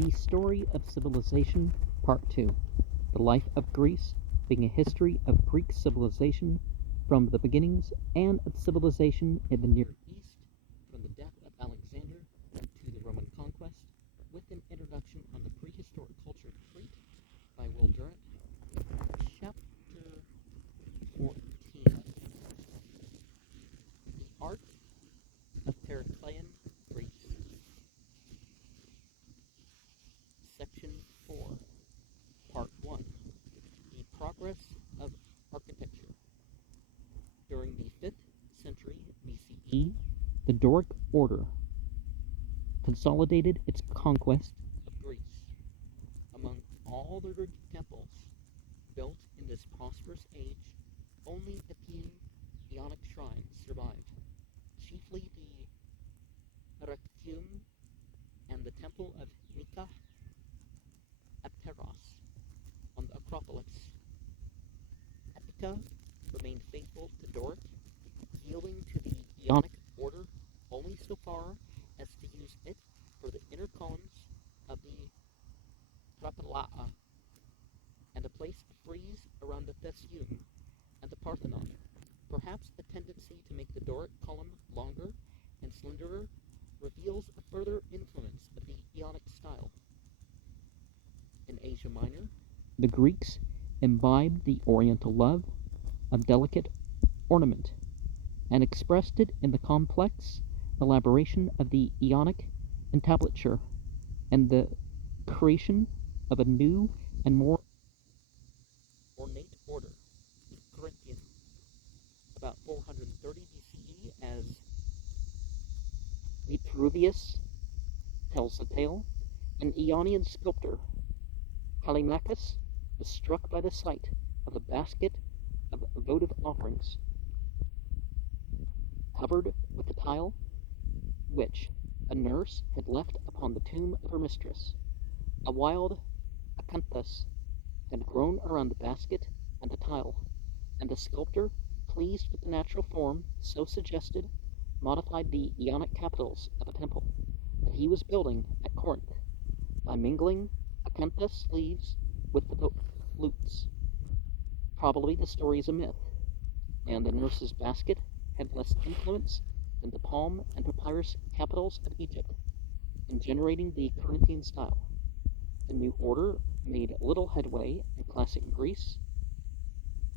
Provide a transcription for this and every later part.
The Story of Civilization, Part 2. The Life of Greece, being a history of Greek civilization from the beginnings and of civilization in the Near East, from the death of Alexander to the Roman conquest, with an introduction on the prehistoric culture of Crete by Durant. Chapter 14. The Art of Periclean Greece. Section 4, Part 1, The Progress of Architecture. During the 5th century BCE, the Doric order consolidated its conquest of Greece. Among all the Greek temples built in this prosperous age, only a few Ionic shrines survived, chiefly the Periclean and the Temple of Nika Apteros on the Acropolis. Epica remained faithful to Doric, yielding to the Ionic order only so far as to use it for the inner columns of the Trapelaa, and to place a frieze around the Theseum and the Parthenon. Perhaps a tendency to make the Doric column longer and slenderer reveals a further influence of the Ionic style. In Asia Minor, the Greeks imbibed the Oriental love of delicate ornament and expressed it in the complex elaboration of the Ionic entablature and the creation of a new and more ornate order, the Corinthian. About 430 BCE, as Vitruvius tells the tale, an Ionian sculptor, Callimachus, was struck by the sight of a basket of votive offerings covered with the tile which a nurse had left upon the tomb of her mistress. A wild acanthus had grown around the basket and the tile, and the sculptor, pleased with the natural form so suggested, modified the Ionic capitals of a temple that he was building at Corinth by mingling acanthus leaves with the flutes. Probably the story is a myth, and the nurse's basket had less influence than the palm and papyrus capitals of Egypt in generating the Corinthian style. The new order made little headway in classic Greece.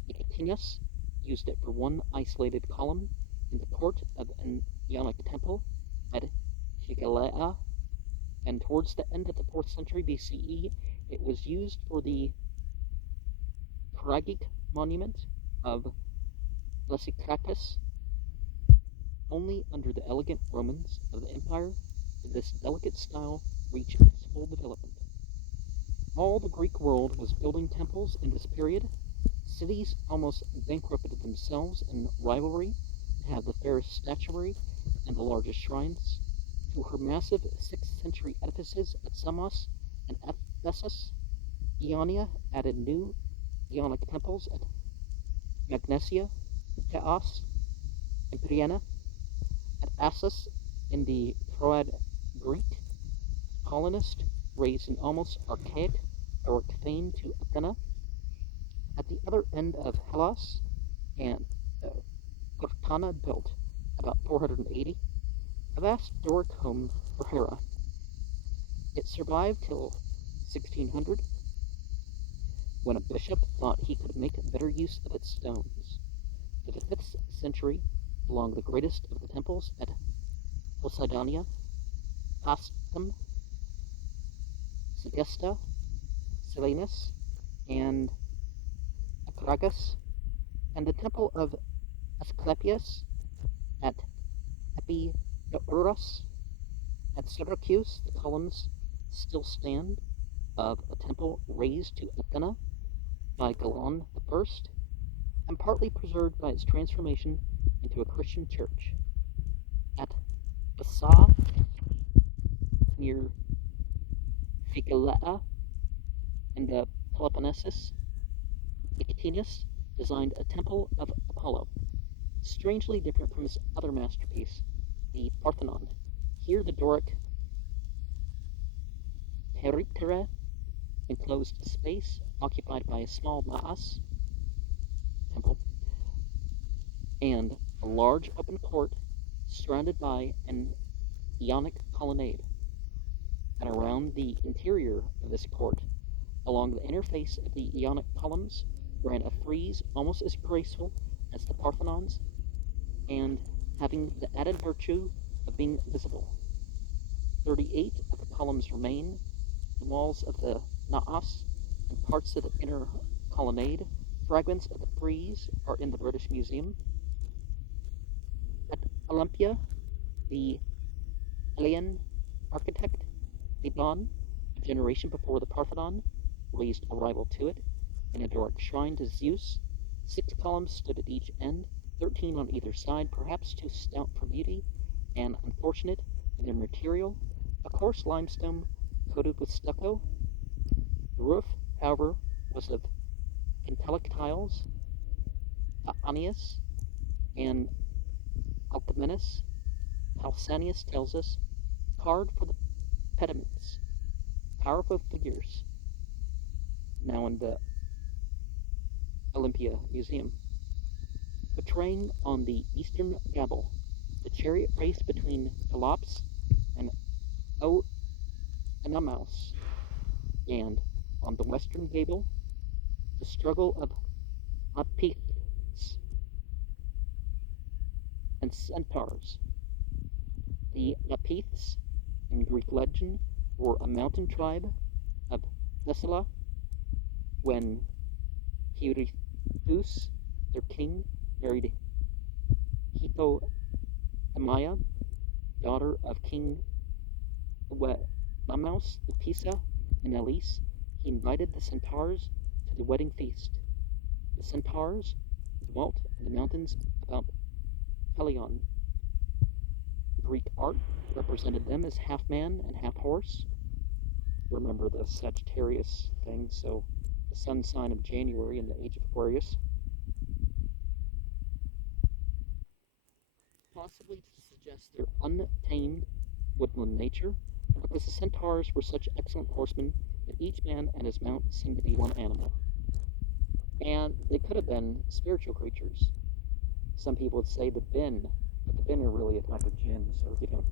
Nicotinus used it for one isolated column in the court of an Ionic temple at Higalea, and towards the end of the 4th century BCE, it was used for the Phrygic monument of Lysistratus. Only under the elegant Romans of the empire did this delicate style reach its full development. All the Greek world was building temples in this period. Cities almost bankrupted themselves in rivalry to have the fairest statuary and the largest shrines. To her massive 6th century edifices at Samos and Ephesus, Ionia added new Ionic temples at Magnesia, Teos, and Priena. At Assos, in the Troad Greek, colonists raised an almost archaic Doric fane to Athena. At the other end of Hellas, and Cortana built, about 480, a vast Doric home for Hera. It survived till 1600, when a bishop thought he could make better use of its stones. To the 5th century belong the greatest of the temples at Poseidonia, Paestum, Segesta, Selinus, and Akragas, and the temple of Asclepius at Epidaurus. At Syracuse, the columns still stand of a temple raised to Athena by Galon I, and partly preserved by its transformation into a Christian church. At Bassa, near Phigalea in the Peloponnesus, Nicotinus designed a temple of Apollo, strangely different from his other masterpiece, the Parthenon. Here the Doric periptera, enclosed space occupied by a small naas, temple, and a large open court surrounded by an Ionic colonnade. And around the interior of this court, along the interface of the Ionic columns, ran a frieze almost as graceful as the Parthenon's, and having the added virtue of being visible. 38 of the columns remain. The walls of the naos and parts of the inner colonnade, fragments of the frieze, are in the British Museum. At Olympia, the Elean architect Theban, a generation before the Parthenon, raised a rival to it in a Doric shrine to Zeus. 6 columns stood at each end, 13 on either side, perhaps too stout for beauty, and unfortunate in their material, a coarse limestone coated with stucco. The roof, however, was of Pentelic tiles. Pausanias and Alcamenus, Pausanias tells us, carved for the pediments, powerful figures, now in the Olympia Museum, portraying on the eastern gable the chariot race between Pelops and Oenomaus, and on the western gable the struggle of Lapiths and centaurs. The Lapiths, in Greek legend, were a mountain tribe of Thessaly when Eurystheus, their king, married Hippodameia, daughter of King Oenomaus the Pisa in Elis. He invited the centaurs to the wedding feast. The centaurs dwelt in the mountains about Pelion. Greek art represented them as half man and half horse. Remember the Sagittarius thing, so the sun sign of January in the age of Aquarius. Possibly to suggest their untamed woodland nature, because the centaurs were such excellent horsemen that each man and his mount seemed to be one animal. And they could have been spiritual creatures. Some people would say the Bin, but the Bin are really a type of jinn, so you know.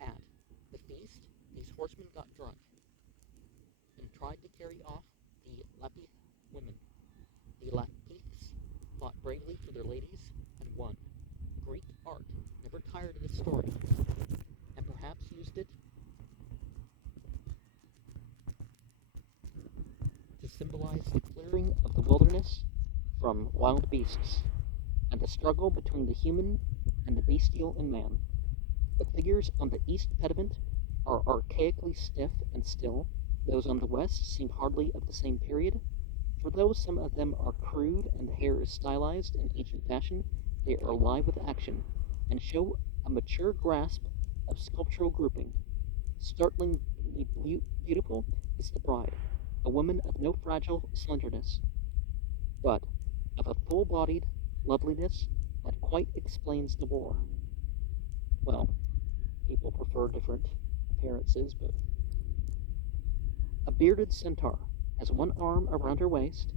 At the feast, these horsemen got drunk and tried to carry off the Lapith women. The Lapiths fought bravely for their ladies and won. Greek art never tired of this story, and perhaps used it to symbolize the clearing of the wilderness from wild beasts, and the struggle between the human and the bestial in man. The figures on the east pediment are archaically stiff and still. Those on the west seem hardly of the same period. For though some of them are crude and the hair is stylized in ancient fashion, they are alive with action, and show a mature grasp of sculptural grouping. Startlingly beautiful is the bride, a woman of no fragile slenderness, but of a full-bodied loveliness that quite explains the war. Well, people prefer different appearances, but a bearded centaur has one arm around her waist,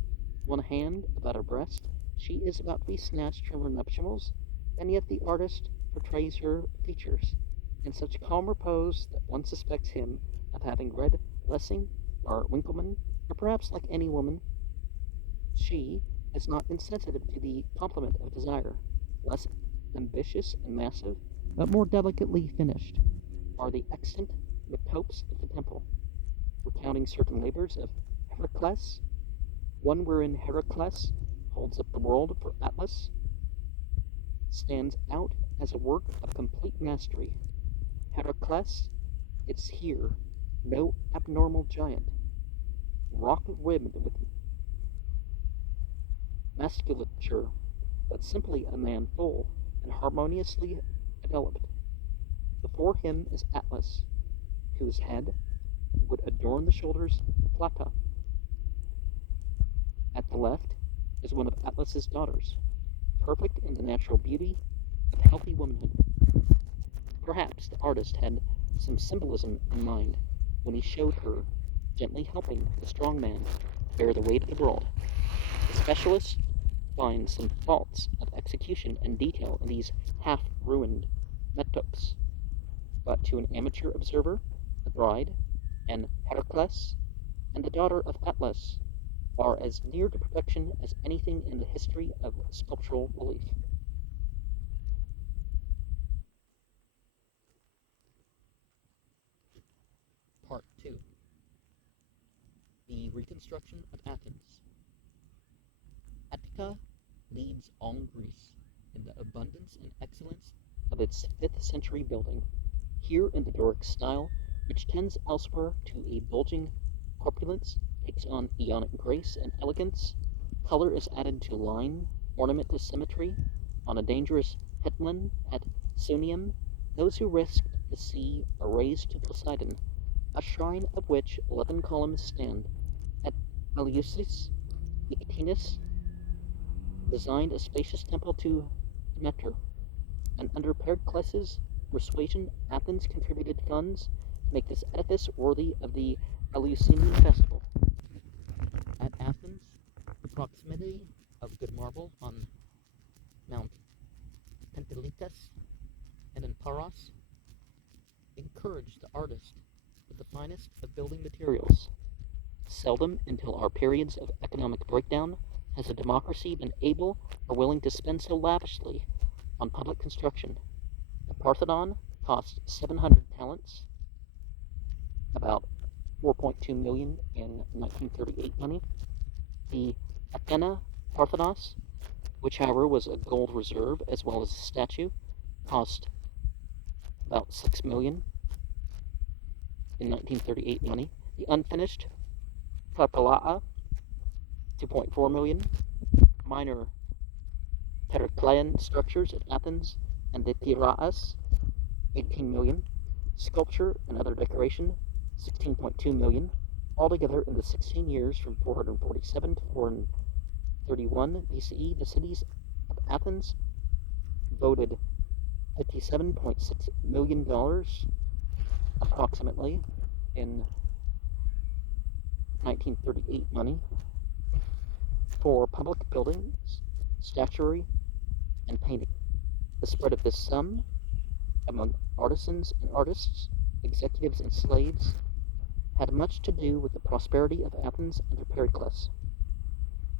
one hand about her breast. She is about to be snatched from her nuptials, and yet the artist portrays her features in such calm repose that one suspects him of having read Lessing or Winckelmann, or perhaps, like any woman, she is not insensitive to the complement of desire. Less ambitious and massive, but more delicately finished, are the extant metopes of the temple, recounting certain labors of Heracles, one wherein Heracles holds up the world for Atlas, stands out as a work of complete mastery. Heracles, it's here, no abnormal giant, rock-ribbed with musculature, but simply a man full and harmoniously developed. Before him is Atlas, whose head would adorn the shoulders of Plata. At the left is one of Atlas's daughters, perfect in the natural beauty of healthy womanhood. Perhaps the artist had some symbolism in mind when he showed her gently helping the strong man bear the weight of the world. The specialist finds some faults of execution and detail in these half-ruined metopes, but to an amateur observer, the bride, and Pericles, and the daughter of Atlas are as near to perfection as anything in the history of sculptural relief. Part 2. The Reconstruction of Athens. Attica leads all Greece in the abundance and excellence of its 5th century building, here in the Doric style, which tends elsewhere to a bulging corpulence, takes on Ionic grace and elegance. Color is added to line, ornament to symmetry. On a dangerous headland at Sunium, those who risked the sea are raised to Poseidon, a shrine of which 11 columns stand. At Eleusis, Ictinus designed a spacious temple to Demeter, and under Pericles' persuasion, Athens contributed funds to make this edifice worthy of the Eleusinian festival. At Athens, the proximity of good marble on Mount Pentelicus and in Paros encouraged the artist with the finest of building materials. Seldom, until our periods of economic breakdown, has a democracy been able or willing to spend so lavishly on public construction. The Parthenon cost 700 talents, about 4.2 million in 1938 money. The Athena Parthenos, which however was a gold reserve as well as a statue, cost about 6 million in 1938 money. The unfinished Papalaa, 2.4 million. Minor Periclean structures at Athens and the Piraeus, 18 million. Sculpture and other decoration, 16.2 million. Altogether, in the 16 years from 447 to 431 BCE, the cities of Athens voted $57.6 million approximately in 1938 money for public buildings, statuary, and painting. The spread of this sum among artisans and artists, executives and slaves, had much to do with the prosperity of Athens under Pericles.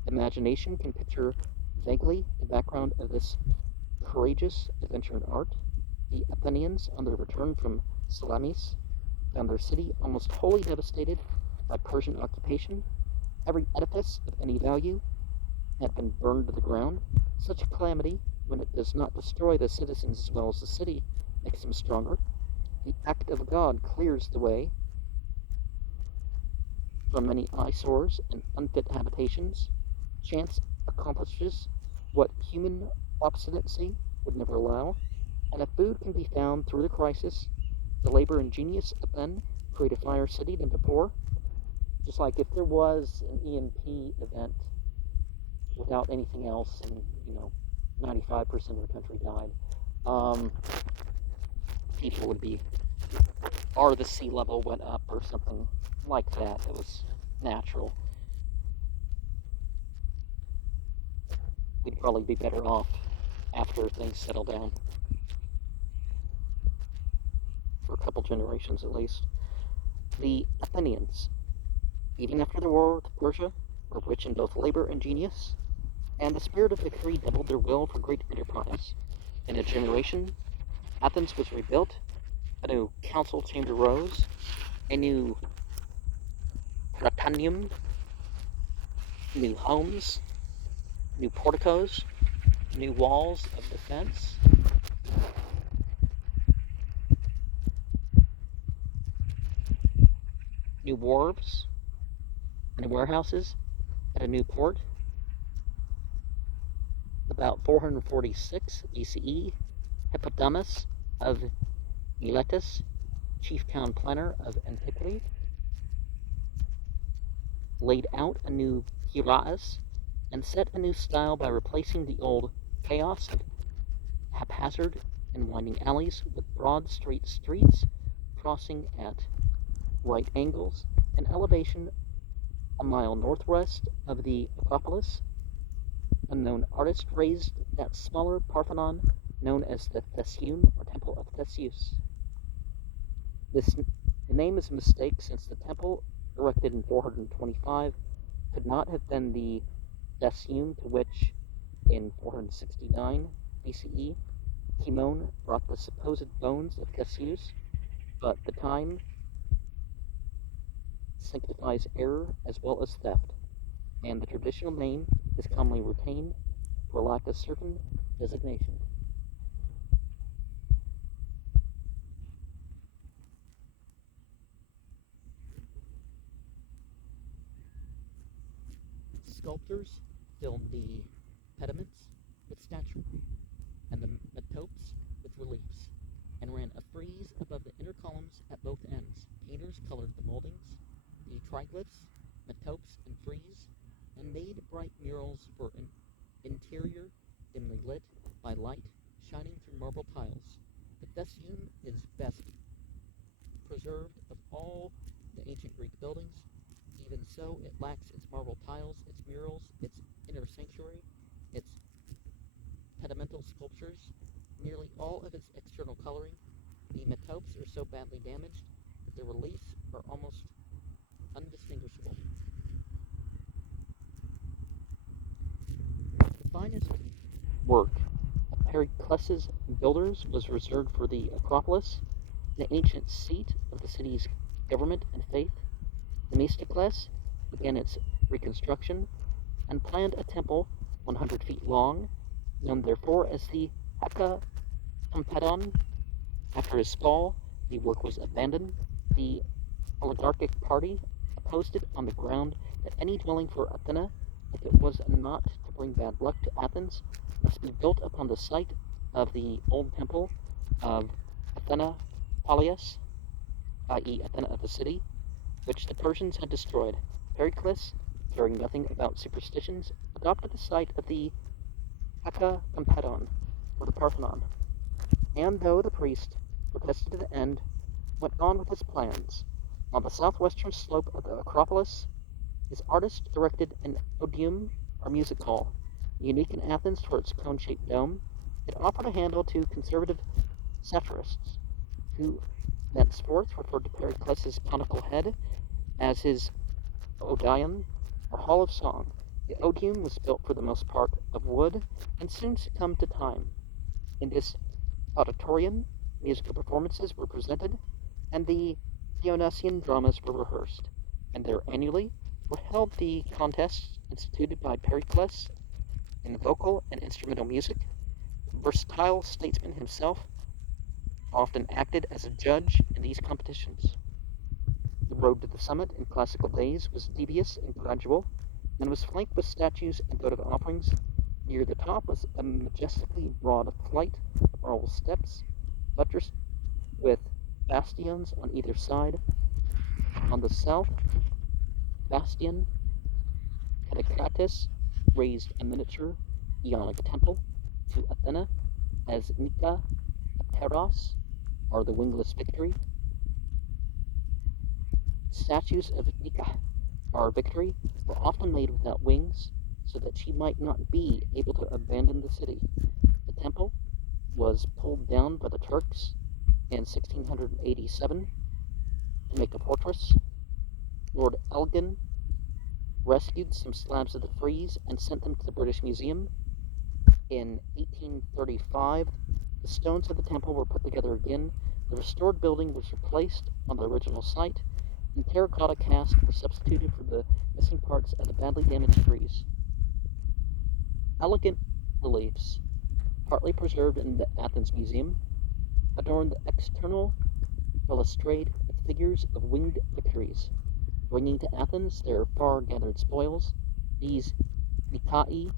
Imagination can picture vaguely the background of this courageous adventure in art. The Athenians, on their return from Salamis, found their city almost wholly devastated by Persian occupation. Every edifice of any value had been burned to the ground. Such a calamity, when it does not destroy the citizens as well as the city, makes them stronger. The act of God clears the way from many eyesores and unfit habitations. Chance accomplishes what human obstinacy would never allow, and if food can be found through the crisis, the labor and genius of men create a finer city than before. Just like if there was an EMP event without anything else, and 95% of the country died, people would be, or the sea level went up or something like that. It was natural. We'd probably be better off after things settle down, for a couple generations at least. The Athenians, even after the war with Persia, were rich in both labor and genius, and the spirit of victory doubled their will for great enterprise. In a generation, Athens was rebuilt, a new council chamber rose, a new prytaneum, new homes, new porticos, new walls of defense, new wharves and warehouses at a new port. About 446 BCE, Hippodamus of Miletus, chief town planner of antiquity, laid out a new Piraeus and set a new style by replacing the old chaos of haphazard and winding alleys with broad straight streets crossing at right angles, an elevation a mile northwest of the Acropolis. A known artist raised that smaller Parthenon known as the Theseum or Temple of Theseus. The name is a mistake since the temple, erected in 425, could not have been the Theseum to which, in 469 BCE, Timon brought the supposed bones of Theseus, but the time signifies error as well as theft, and the traditional name is commonly retained for lack of certain designation. Sculptors filled the pediments with statuary, and the metopes with reliefs, and ran a frieze above the inner columns at both ends. Painters colored the moldings, the triglyphs, metopes, and frieze, and made bright murals for an interior dimly lit by light shining through marble tiles. The Theseum is best preserved of all the ancient Greek buildings. Even so, it lacks its marble tiles, its murals, its inner sanctuary, its pedimental sculptures, nearly all of its external coloring. The metopes are so badly damaged that the reliefs are almost undistinguishable. The finest work of Pericles' builders was reserved for the Acropolis, the ancient seat of the city's government and faith. Themistocles began its reconstruction and planned a temple 100 feet long, known therefore as the Hecatomedon. After his fall, the work was abandoned. The oligarchic party opposed it on the ground that any dwelling for Athena, if it was not to bring bad luck to Athens, must be built upon the site of the old temple of Athena Polias, i.e. Athena of the city, which the Persians had destroyed. Pericles, caring nothing about superstitions, adopted the site of the Hecatomedon for the Parthenon, and though the priest protested to the end, went on with his plans. On the southwestern slope of the Acropolis, his artist erected an odeum, or music hall, unique in Athens for its cone-shaped dome. It offered a handle to conservative satirists, who thenceforth referred to Pericles' conical head as his Odeon, or Hall of Song. The odeum was built for the most part of wood, and soon succumbed to time. In this auditorium, musical performances were presented, and the Dionysian dramas were rehearsed, and there annually were held the contests instituted by Pericles in vocal and instrumental music. The versatile statesman himself often acted as a judge in these competitions. The road to the summit in classical days was devious and gradual, and was flanked with statues and votive offerings. Near the top was a majestically broad flight of marble steps, buttressed with bastions on either side. On the south bastion, Callicrates raised a miniature Ionic temple to Athena as Nika Ateros, or the wingless victory. Statues of Nika, our victory, were often made without wings, so that she might not be able to abandon the city. The temple was pulled down by the Turks in 1687 to make a fortress. Lord Elgin rescued some slabs of the frieze and sent them to the British Museum. In 1835, the stones of the temple were put together again. The restored building was replaced on the original site, and terracotta casts were substituted for the missing parts of the badly damaged frieze. Elegant reliefs, partly preserved in the Athens Museum, adorn the external balustrade with figures of winged victories, bringing to Athens their far-gathered spoils. These Nikai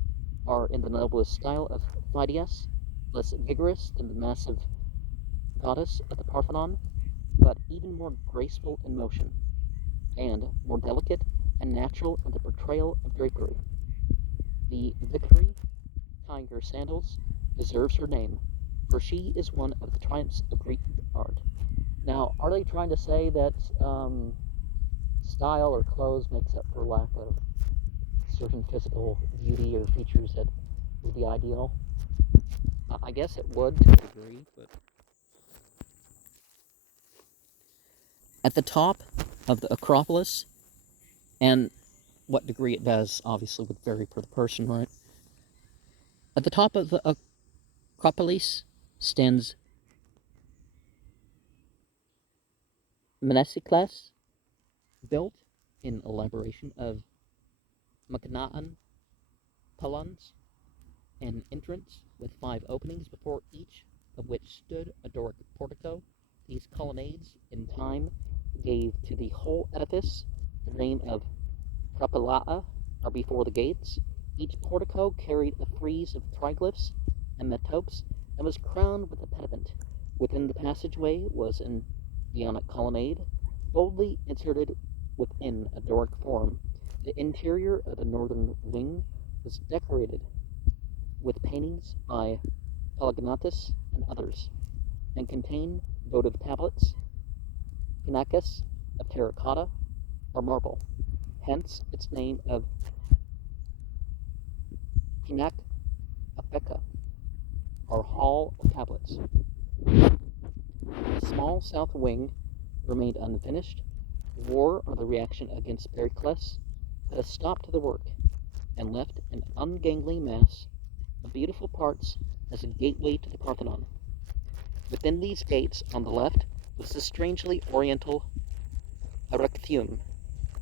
are in the noblest style of Phidias, less vigorous than the massive goddess of the Parthenon, but even more graceful in motion, and more delicate and natural in the portrayal of drapery. The victory, tying her sandals, deserves her name. for she is one of the triumphs of Greek art. Now, are they trying to say that style or clothes makes up for lack of certain physical beauty or features that would be ideal? I guess it would to a degree, but at the top of the Acropolis, and what degree it does obviously would vary per the person, right? At the top of the Acropolis stands Menesicles, built in elaboration of Magnaan pylons, an entrance with 5 openings, before each of which stood a Doric portico. These colonnades, in time, gave to the whole edifice the name of Propylaea, or before the gates. Each portico carried a frieze of triglyphs and metopes, and was crowned with a pediment. Within the passageway was an Ionic colonnade, boldly inserted within a Doric form. The interior of the northern wing was decorated with paintings by Pelaginatus and others, and contained votive tablets, pinakes of terracotta or marble, hence its name of Pinak Apeka, or Hall of Tablets. The small south wing remained unfinished. War, or the reaction against Pericles, put a stop to the work, and left an ungainly mass of beautiful parts as a gateway to the Parthenon. Within these gates, on the left, was the strangely oriental Erechtheum.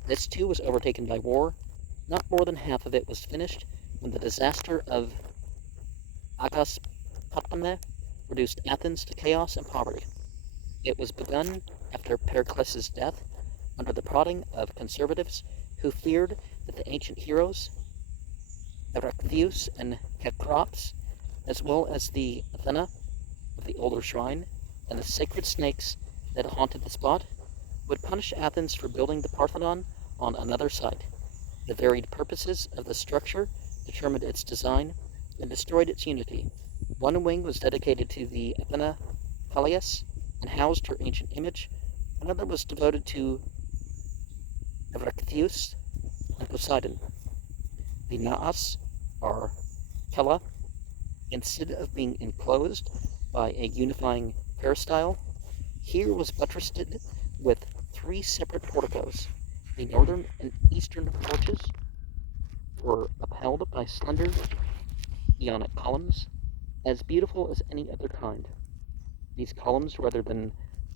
This too was overtaken by war. Not more than half of it was finished when the disaster of Agaspotame reduced Athens to chaos and poverty. It was begun after Pericles' death, under the prodding of conservatives who feared that the ancient heroes, Erechtheus and Cecrops, as well as the Athena of the older shrine, and the sacred snakes that haunted the spot, would punish Athens for building the Parthenon on another site. The varied purposes of the structure determined its design and destroyed its unity. One wing was dedicated to the Athena Callias and housed her ancient image. Another was devoted to Erechtheus and Poseidon. The Naas, or Kella, instead of being enclosed by a unifying peristyle, here was buttressed with 3 separate porticos. The northern and eastern porches were upheld by slender Ionic columns, as beautiful as any other kind. These columns, rather than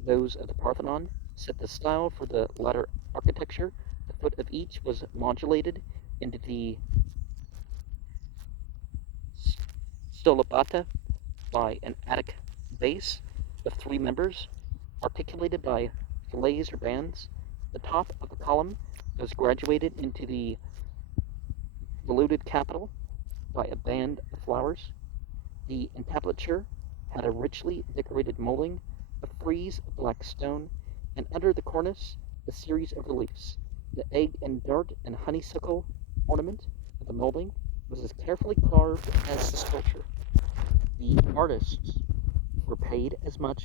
those of the Parthenon, set the style for the latter architecture. The foot of each was modulated into the stolobata by an Attic base of 3 members, articulated by fillets or bands. The top of the column was graduated into the voluted capital by a band of flowers. The entablature had a richly decorated molding, a frieze of black stone, and under the cornice a series of reliefs. The egg and dart and honeysuckle ornament of the molding was as carefully carved as the sculpture. The artists were paid as much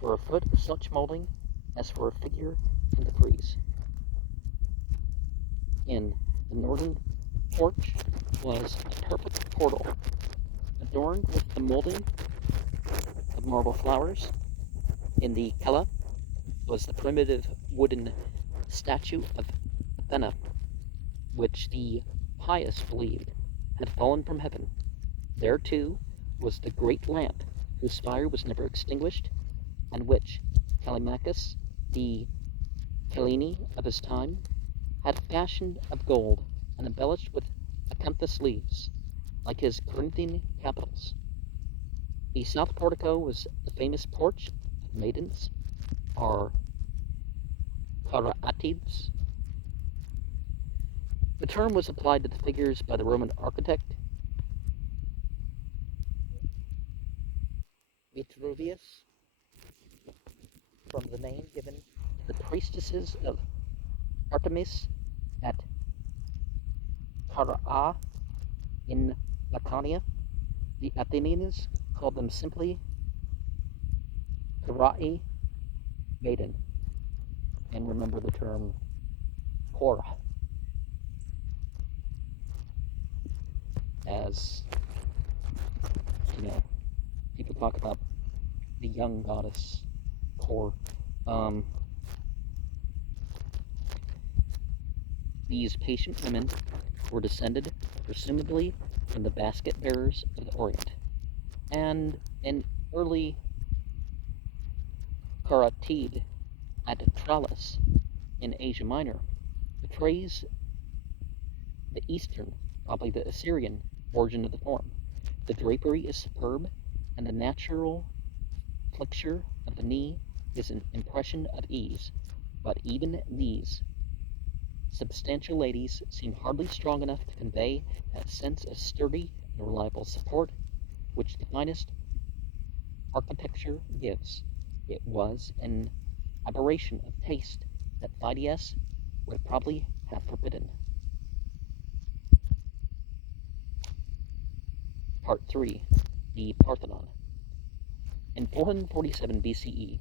for a foot of such molding as for a figure in the frieze. In the northern porch was a perfect portal, adorned with the molding of marble flowers. In the cella was the primitive wooden statue of Athena, which the pious believed had fallen from heaven. There, too, was the great lamp, whose fire was never extinguished, and which Callimachus, the Cellini of his time, had fashioned of gold and embellished with acanthus leaves, like his Corinthian capitals. The south portico was the famous porch of maidens, or Caratides. The term was applied to the figures by the Roman architect Vitruvius, from the name given to the priestesses of Artemis at Caraa in Laconia. The Athenians called them simply Sarai maiden. And remember the term Korah, as, people talk about the young goddess Kor. These patient women were descended, presumably, from the basket bearers of the Orient. And an early Karatid at Tralles in Asia Minor portrays the Eastern, probably the Assyrian, origin of the form. The drapery is superb, and the natural flexure of the knee is an impression of ease, but even these substantial ladies seem hardly strong enough to convey that sense of sturdy and reliable support which the finest architecture gives. It was an aberration of taste that Phidias would probably have forbidden. Part 3. The Parthenon. In 447 BCE,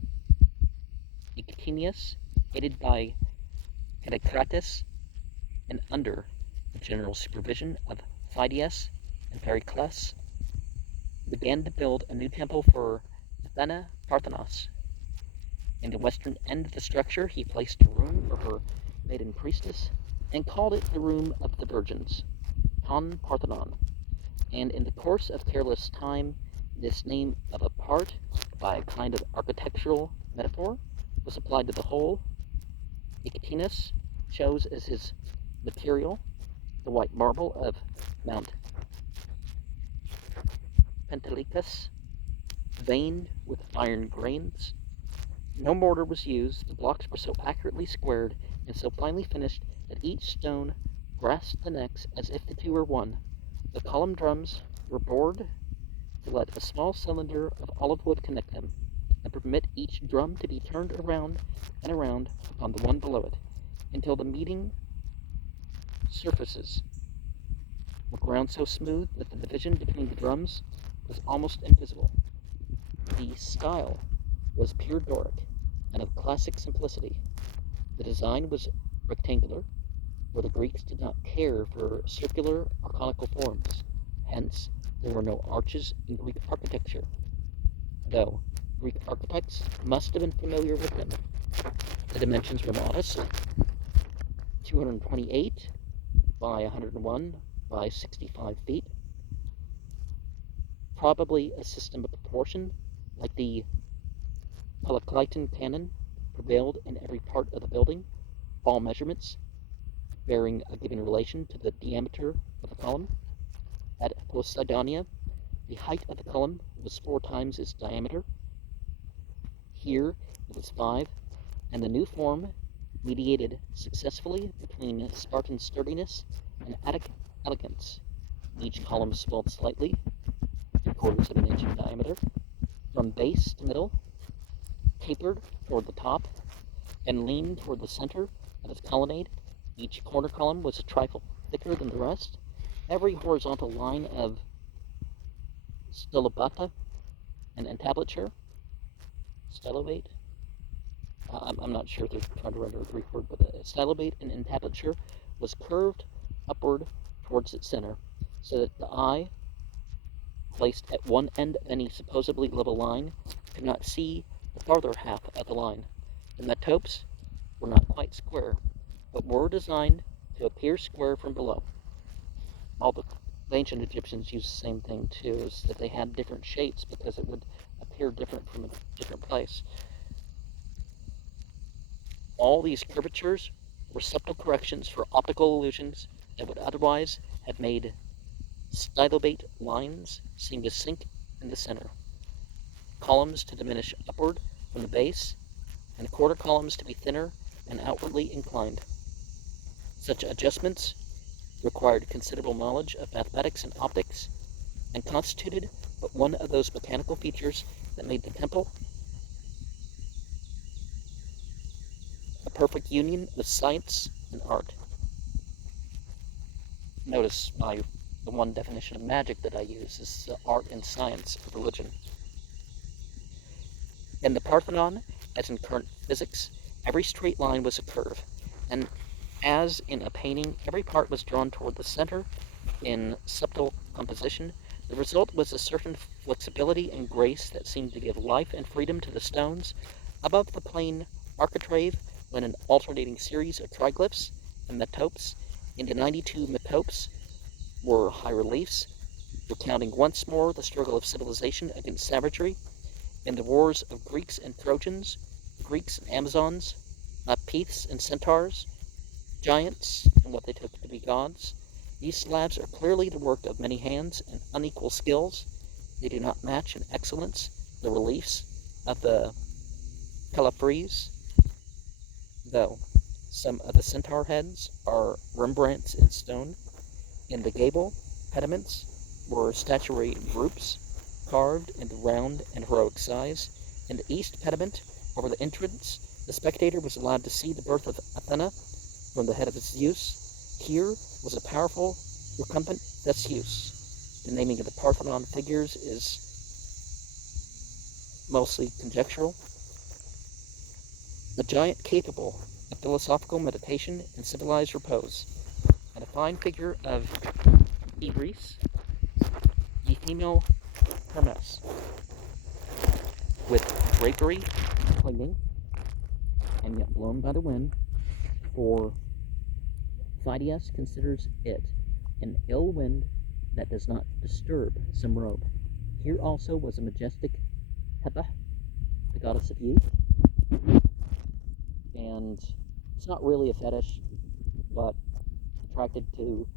Ectinius, aided by Callicrates and under the general supervision of Phidias and Pericles, began to build a new temple for Athena Parthenos. In the western end of the structure, he placed a room for her maiden priestess and called it the Room of the Virgins, Ton Parthenon. And in the course of careless time, this name of a part, by a kind of architectural metaphor, was applied to the whole. Ectinus chose as his material the white marble of Mount Pentelicus, veined with iron grains. No mortar was used. The blocks were so accurately squared and so finely finished that each stone grasped the next as if the two were one. The column drums were bored to let a small cylinder of olive wood connect them, and permit each drum to be turned around and around upon the one below it, until the meeting surfaces were ground so smooth that the division between the drums was almost invisible. The style was pure Doric and of classic simplicity. The design was rectangular, where the Greeks did not care for circular or conical forms. Hence, there were no arches in Greek architecture, though Greek architects must have been familiar with them. The dimensions were modest, 228 by 101 by 65 feet, probably a system of proportion, like the Periclean canon, prevailed in every part of the building, all measurements bearing a given relation to the diameter of the column. At Poseidonia, the height of the column was 4 times its diameter. Here it was 5, and the new form mediated successfully between Spartan sturdiness and Attic elegance. Each column swelled slightly, 3/4 of an inch in diameter, from base to middle, tapered toward the top, and leaned toward the center of its colonnade. Each corner column was a trifle thicker than the rest. Every horizontal line of stylobata and entablature, stylobate, I'm not sure if they're trying to render a Greek word, but stylobate and entablature was curved upward towards its center, so that the eye, placed at one end of any supposedly level line, could not see the farther half of the line. The metopes were not quite square, but were designed to appear square from below. All the ancient Egyptians used the same thing too, is that they had different shapes because it would appear different from a different place. All these curvatures were subtle corrections for optical illusions that would otherwise have made stylobate lines seem to sink in the center, columns to diminish upward from the base, and quarter columns to be thinner and outwardly inclined. Such adjustments required considerable knowledge of mathematics and optics, and constituted but one of those mechanical features that made the temple a perfect union of science and art. Notice the one definition of magic that I use is the art and science of religion. In the Parthenon, as in current physics, every straight line was a curve, and as in a painting, every part was drawn toward the center in subtle composition. The result was a certain flexibility and grace that seemed to give life and freedom to the stones. Above the plain architrave went an alternating series of triglyphs and metopes. In the 92 metopes were high reliefs, recounting once more the struggle of civilization against savagery. In the wars of Greeks and Trojans, Greeks and Amazons, Piths and centaurs, giants and what they took to be gods, these slabs are clearly the work of many hands and unequal skills. They do not match in excellence the reliefs of the Pelophrese, though some of the centaur heads are Rembrandts in stone. In the gable pediments were statuary groups carved in the round and heroic size. In the east pediment, over the entrance, the spectator was allowed to see the birth of Athena from the head of Zeus. Here was a powerful, recumbent Theseus. The naming of the Parthenon figures is mostly conjectural. A giant capable of philosophical meditation and civilized repose, and a fine figure of Ibris, the female Hermes, with drapery clinging and yet blown by the wind, for Phidias considers it an ill wind that does not disturb some robe. Here also was a majestic Hebe, the goddess of youth, and it's not really a fetish, but attracted to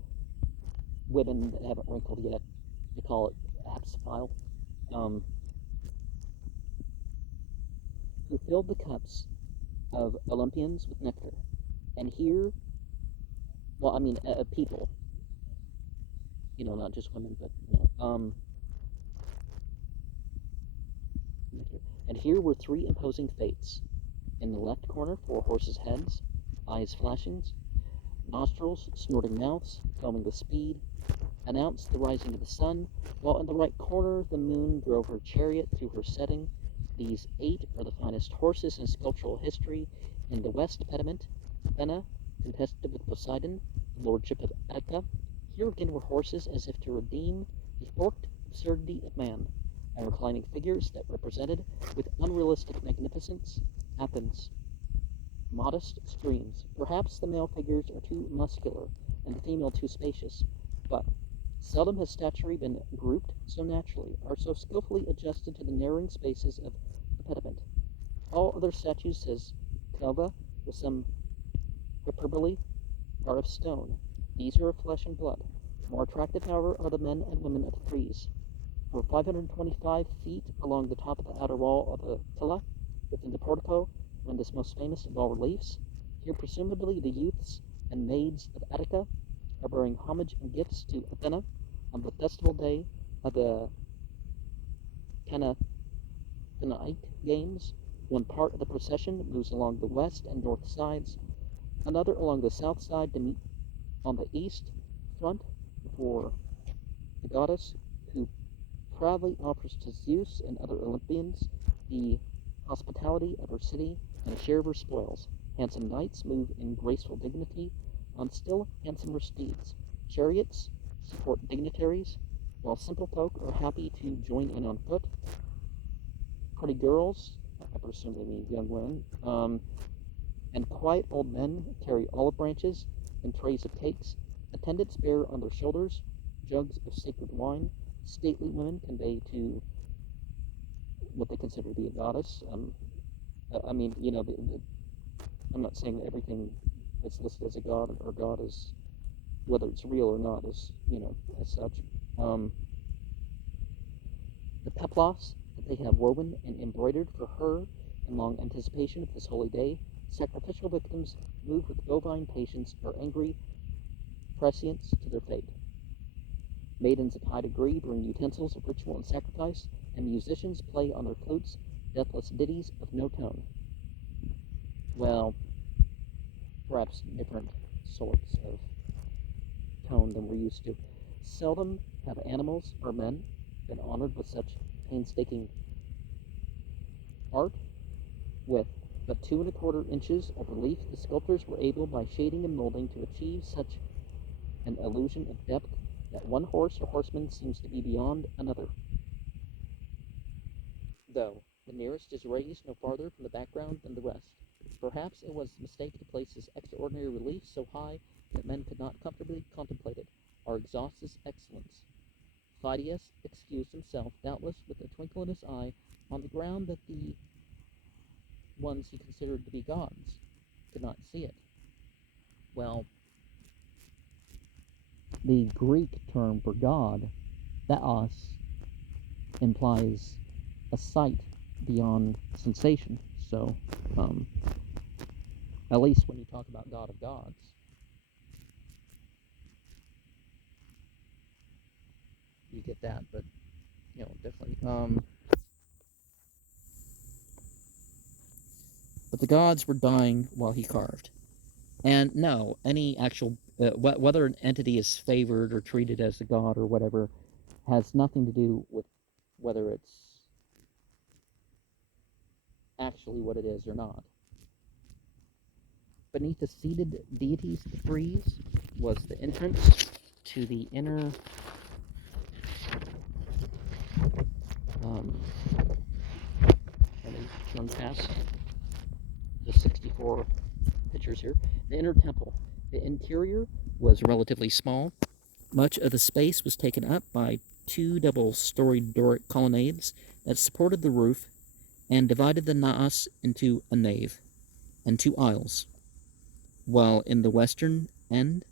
women that haven't wrinkled yet. They call it hepsophile. Who filled the cups of Olympians with nectar. And here, well, I mean, people, not just women, but, nectar. And here were three imposing fates. In the left corner, four horses' heads, eyes flashing, nostrils, snorting mouths, foaming with speed, announced the rising of the sun, while in the right corner the moon drove her chariot through her setting. These 8 are the finest horses in sculptural history. In the west pediment, Athena contested with Poseidon, the lordship of Attica. Here again were horses as if to redeem the forked absurdity of man, and reclining figures that represented, with unrealistic magnificence, Athens. Modest streams. Perhaps the male figures are too muscular and the female too spacious, but seldom has statuary been grouped so naturally, or so skillfully adjusted to the narrowing spaces of the pediment. All other statues, says Canova, with some hyperbole, are of stone. These are of flesh and blood. More attractive, however, are the men and women of the frieze. For 525 feet along the top of the outer wall of the Tilla, within the portico, run this most famous of all reliefs. Here presumably the youths and maids of Attica are bearing homage and gifts to Athena on the festival day of the Panathinaike Games. One part of the procession moves along the west and north sides, another along the south side to meet on the east front before the goddess, who proudly offers to Zeus and other Olympians the hospitality of her city and a share of her spoils. Handsome knights move in graceful dignity on still handsomer steeds. Chariots support dignitaries, while simple folk are happy to join in on foot. Pretty girls, I presume they mean young women, and quiet old men carry olive branches and trays of cakes. Attendants bear on their shoulders jugs of sacred wine. Stately women convey to what they consider to be a goddess. I mean, I'm not saying that everything that's listed as a god or god is, whether it's real or not, is, as such. The peplos that they have woven and embroidered for her in long anticipation of this holy day. Sacrificial victims, moved with bovine patience, are angry prescience to their fate. Maidens of high degree bring utensils of ritual and sacrifice, and musicians play on their flutes deathless ditties of no tone. Well, perhaps different sorts of tone than we're used to. Seldom have animals or men been honored with such painstaking art with but 2¼ inches of relief, the sculptors were able, by shading and molding, to achieve such an illusion of depth that one horse or horseman seems to be beyond another, though the nearest is raised no farther from the background than the rest. Perhaps it was a mistake to place this extraordinary relief so high that men could not comfortably contemplate it, or exhaust its excellence. Phidias excused himself, doubtless with a twinkle in his eye, on the ground that the ones he considered to be gods could not see it. Well, the Greek term for god, theos, implies a sight beyond sensation. So, at least when you talk about God of gods, you get that, but, definitely. But the gods were dying while he carved. And no, any actual, whether an entity is favored or treated as a god or whatever, has nothing to do with whether it's actually what it is or not. Beneath the seated deities, the frieze was the entrance to the inner let me run past the 64 pictures here. The inner temple. The interior was relatively small. Much of the space was taken up by two double-storied Doric colonnades that supported the roof and divided the naos into a nave and two aisles, while in the western end,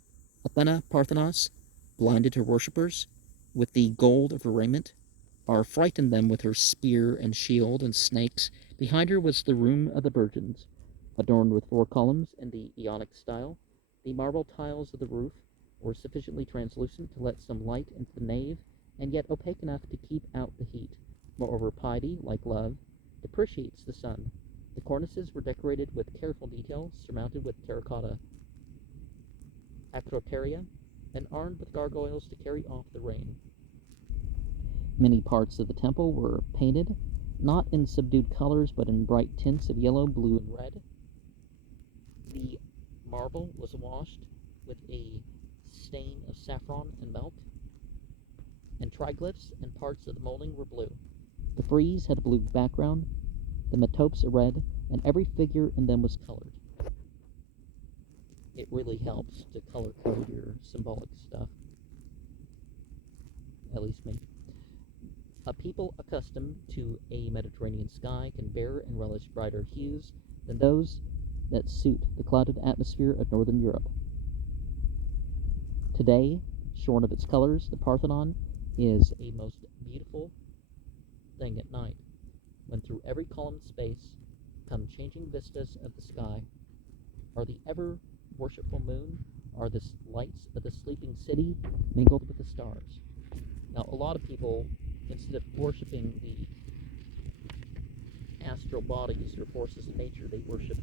Athena Parthenos blinded her worshippers with the gold of her raiment, or frightened them with her spear and shield and snakes. Behind her was the room of the virgins, adorned with 4 columns in the Ionic style. The marble tiles of the roof were sufficiently translucent to let some light into the nave, and yet opaque enough to keep out the heat. Moreover, piety, like love, depreciates the sun. The cornices were decorated with careful detail, surmounted with terracotta acroteria, and armed with gargoyles to carry off the rain. Many parts of the temple were painted, not in subdued colors, but in bright tints of yellow, blue, and red. The marble was washed with a stain of saffron and milk, and triglyphs and parts of the molding were blue. The frieze had a blue background, the metopes a red, and every figure in them was colored. It really helps to color code your symbolic stuff. At least me. A people accustomed to a Mediterranean sky can bear and relish brighter hues than those that suit the clouded atmosphere of northern Europe. Today, shorn of its colors, the Parthenon is a most beautiful thing at night, when through every column space come changing vistas of the sky, or the ever worshipful moon, are the lights of the sleeping city mingled with the stars. Now, a lot of people, instead of worshiping the astral bodies or forces of nature, they worship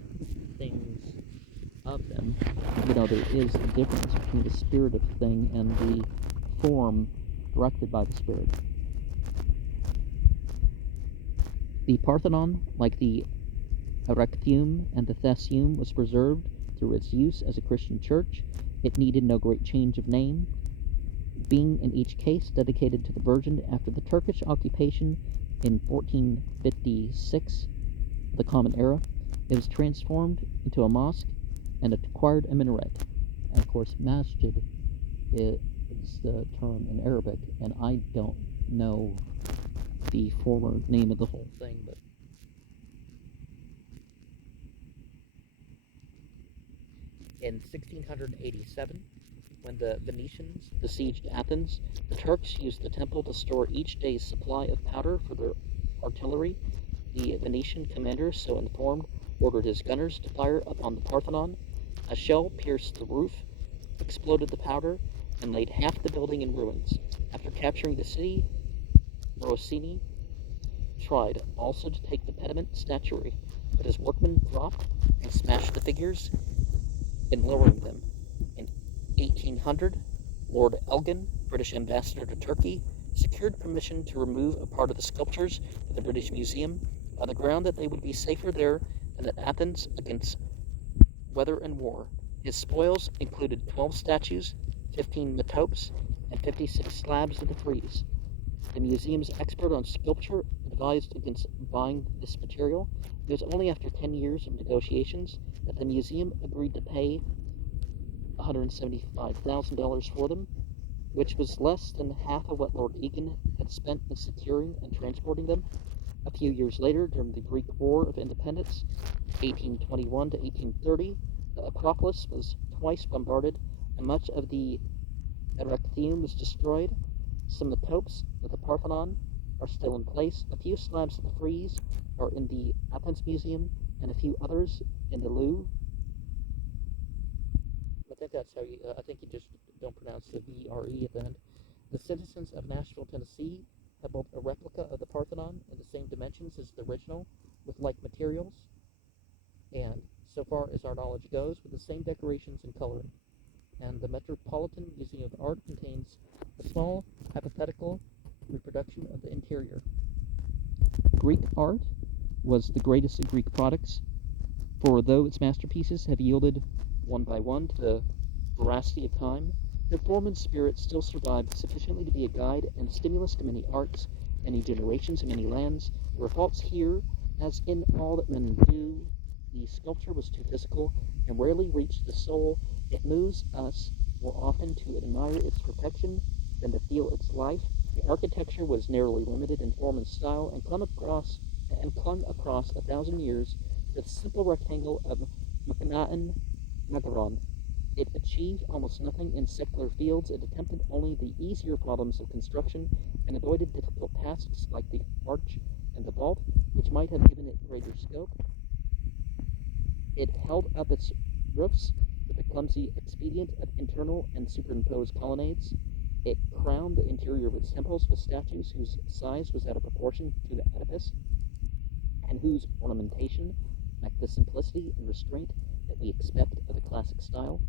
things of them. There is a difference between the spirit of the thing and the form directed by the spirit. The Parthenon, like the Erechtheum and the Theseum, was preserved through its use as a Christian church. It needed no great change of name, being in each case dedicated to the Virgin. After the Turkish occupation in 1456, the Common Era, it was transformed into a mosque and acquired a minaret. And of course, masjid is the term in Arabic, and I don't know the former name of the whole thing, but in 1687, when the Venetians besieged Athens, the Turks used the temple to store each day's supply of powder for their artillery. The Venetian commander, so informed, ordered his gunners to fire upon the Parthenon. A shell pierced the roof, exploded the powder, and laid half the building in ruins. After capturing the city, Morosini tried also to take the pediment statuary, but his workmen dropped and smashed the figures in lowering them. In 1800, Lord Elgin, British ambassador to Turkey, secured permission to remove a part of the sculptures for the British Museum, on the ground that they would be safer there than at Athens against weather and war. His spoils included 12 statues, 15 metopes, and 56 slabs of the frieze. The museum's expert on sculpture advised against buying this material. It was only after 10 years of negotiations that the museum agreed to pay $175,000 for them, which was less than half of what Lord Egan had spent in securing and transporting them. A few years later, during the Greek War of Independence, 1821 to 1830, the Acropolis was twice bombarded, and much of the Erechtheum was destroyed. Some metopes of the Parthenon are still in place. A few slabs of the frieze are in the Athens Museum, and a few others in the Louvre. I think that's how you. I think you just don't pronounce the VRE at the end. The citizens of Nashville, Tennessee, have built a replica of the Parthenon in the same dimensions as the original, with like materials, and so far as our knowledge goes, with the same decorations and coloring. And the Metropolitan Museum of Art contains a small hypothetical reproduction of the interior. Greek art was the greatest of Greek products, for though its masterpieces have yielded one by one to the voracity of time, their form and spirit still survived sufficiently to be a guide and stimulus to many arts, many generations, and many lands. There were faults here, as in all that men do. The sculpture was too physical and rarely reached the soul. It moves us more often to admire its perfection than to feel its life. The architecture was narrowly limited in form and style, and clung across 1,000 years to the simple rectangle of Machnaean Magaron. It achieved almost nothing in secular fields. It attempted only the easier problems of construction and avoided difficult tasks like the arch and the vault, which might have given it greater scope. It held up its roofs with the clumsy expedient of internal and superimposed colonnades. It crowned the interior of its temples with statues whose size was out of proportion to the edifice, and whose ornamentation lacked the simplicity and restraint that we expect of the classic style.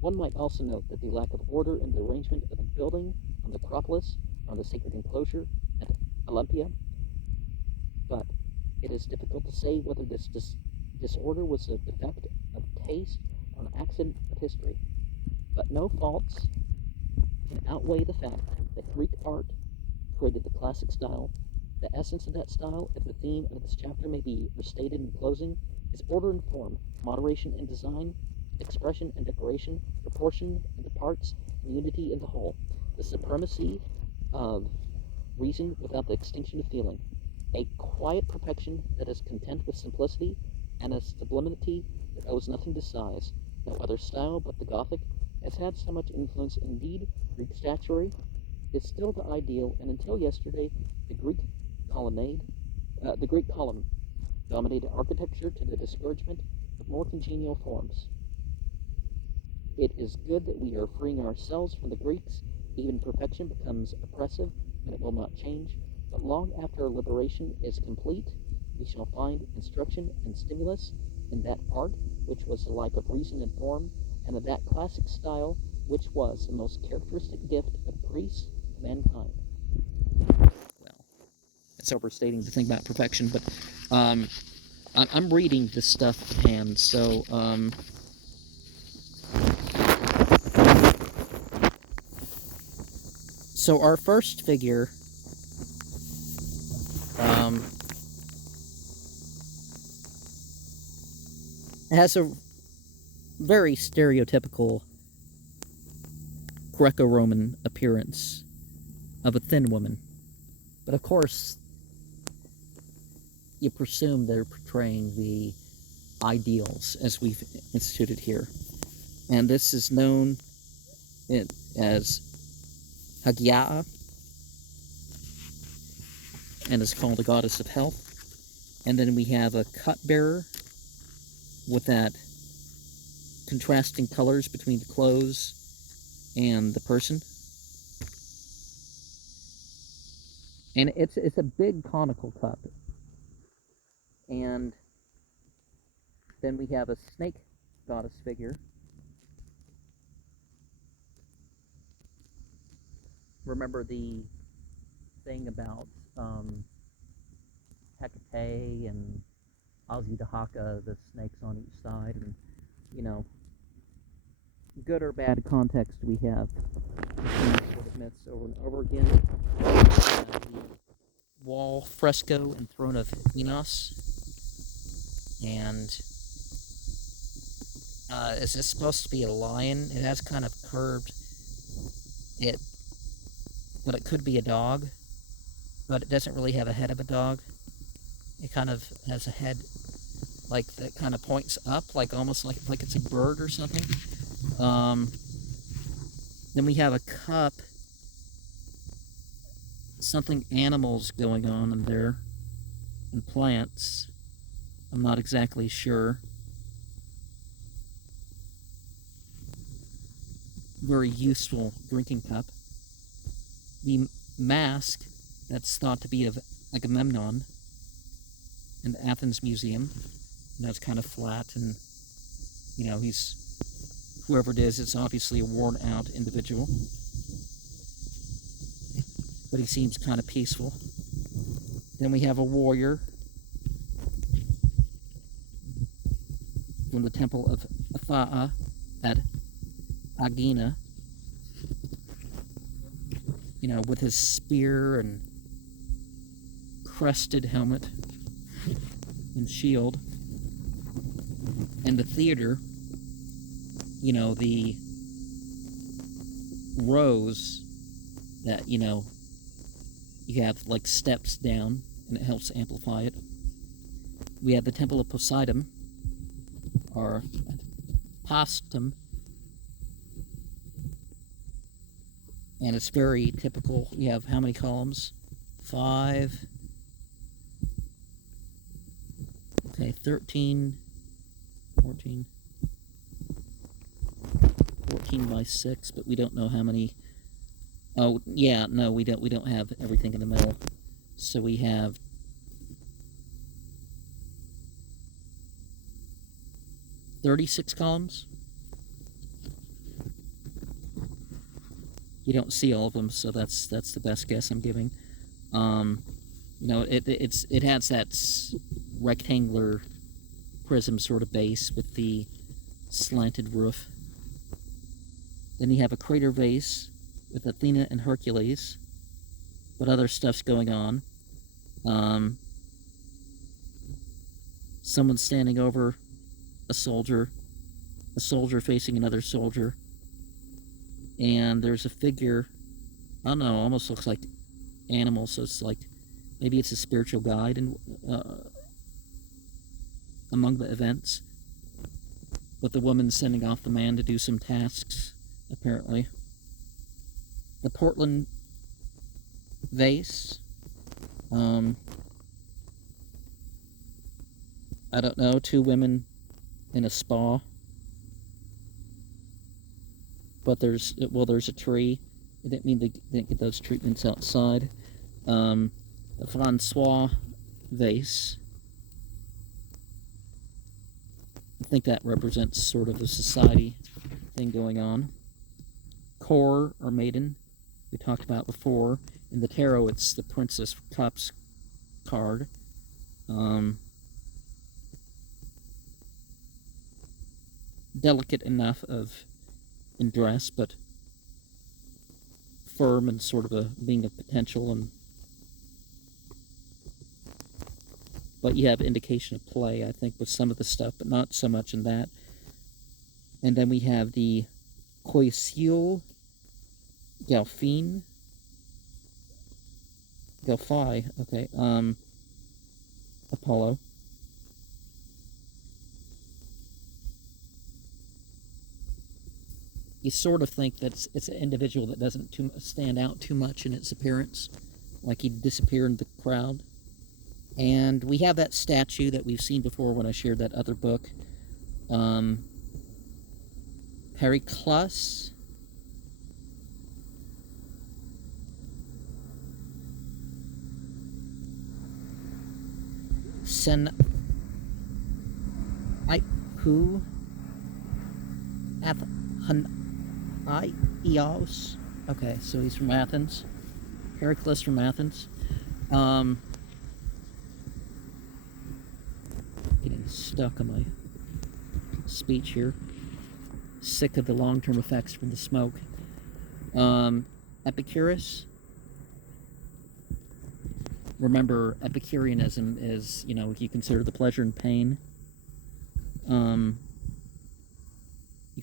One might also note that the lack of order in the arrangement of the building on the Acropolis or on the sacred enclosure at Olympia, but it is difficult to say whether this disorder was a defect of taste or an accident of history. But no faults can outweigh the fact that Greek art created the classic style. The essence of that style, if the theme of this chapter may be restated in closing, is order and form, moderation in design, expression and decoration, proportion in the parts, and unity in the whole. The supremacy of reason without the extinction of feeling. A quiet perfection that is content with simplicity, and a sublimity that owes nothing to size. No other style but the Gothic has had so much influence. Indeed, Greek statuary is still the ideal, and until yesterday, the Greek column dominated architecture to the discouragement of more congenial forms. It is good that we are freeing ourselves from the Greeks. Even perfection becomes oppressive when it will not change, but long after our liberation is complete, we shall find instruction and stimulus in that art which was the life of reason and form, and of that classic style which was the most characteristic gift of Greece to mankind. Well, it's overstating the thing about perfection, but I'm reading this stuff and so our first figure has a very stereotypical Greco-Roman appearance of a thin woman. But of course, you presume they're portraying the ideals as we've instituted here. And this is known as Hagia, and is called the goddess of health. And then we have a cupbearer with that contrasting colors between the clothes and the person. And it's a big conical cup. And then we have a snake goddess figure. Remember the thing about Hecate and Azidahaka, the snakes on each side, and, you know, good or bad context we have these sort of myths over and over again. The wall fresco and throne of Enos, and is this supposed to be a lion? It has kind of curved it, but it could be a dog, but it doesn't really have a head of a dog. It kind of has a head like that kind of points up, like almost like it's a bird or something. Then we have a cup, something animals going on in there, and plants. I'm not exactly sure. Very useful drinking cup. The mask that's thought to be of Agamemnon in the Athens Museum. And that's kind of flat, and, you know, he's, whoever it is, it's obviously a worn out individual. But he seems kind of peaceful. Then we have a warrior from the temple of Aphaa at Agena, you know, with his spear and crested helmet and shield. And the theater, you know, the rows that, you know, you have like steps down, and it helps amplify it. We have the Temple of Poseidon, or Postum, and it's very typical. You have how many columns? 5. Okay, 13, 14 by 6, but we don't know how many. Oh, yeah, no, we don't have everything in the middle. So we have 36 columns. You don't see all of them, so that's the best guess I'm giving. You know, it has that rectangular prism sort of base with the slanted roof. Then you have a crater vase with Athena and Hercules, but other stuff's going on. Someone standing over a soldier facing another soldier, and there's a figure, I don't know, almost looks like animal, so it's like, maybe it's a spiritual guide and among the events, with the woman sending off the man to do some tasks, apparently. The Portland vase, I don't know, 2 women in a spa, but there's a tree. I didn't mean they didn't get those treatments outside. The Francois vase, I think that represents sort of a society thing going on. Core, or maiden, we talked about before. In the tarot, it's the Princess of Cups card. Delicate enough in dress, but firm and sort of a being of potential, and but you have indication of play, I think, with some of the stuff, but not so much in that. And then we have the Coiseul Galphi, okay, Apollo. You sort of think that it's an individual that doesn't stand out too much in its appearance, like he'd disappear in the crowd. And we have that statue that we've seen before when I shared that other book, Periclean. Who Eos. Okay, so he's from Athens. Periclean from Athens. stuck on my speech here. Sick of the long-term effects from the smoke. Epicurus. Remember, Epicureanism is, you consider the pleasure and pain. You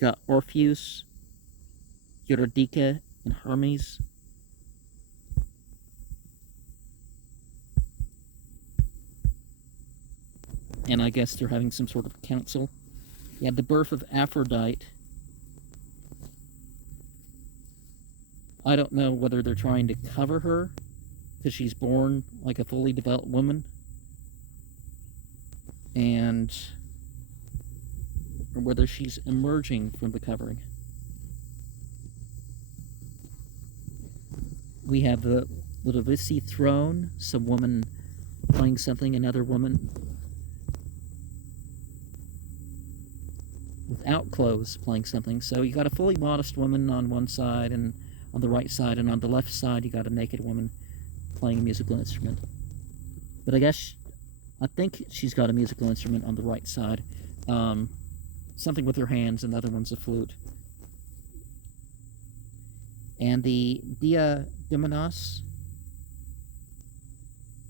got Orpheus, Eurydice, and Hermes. And I guess they're having some sort of council. You have the birth of Aphrodite. I don't know whether they're trying to cover her because she's born like a fully developed woman, or whether she's emerging from the covering. We have the Ludovisi throne, some woman playing something, another woman without clothes playing something. So you got a fully modest woman on one side, and on the right side, and on the left side you got a naked woman playing a musical instrument. But I think she's got a musical instrument on the right side. Something with her hands, and the other one's a flute. And the Diadomenos,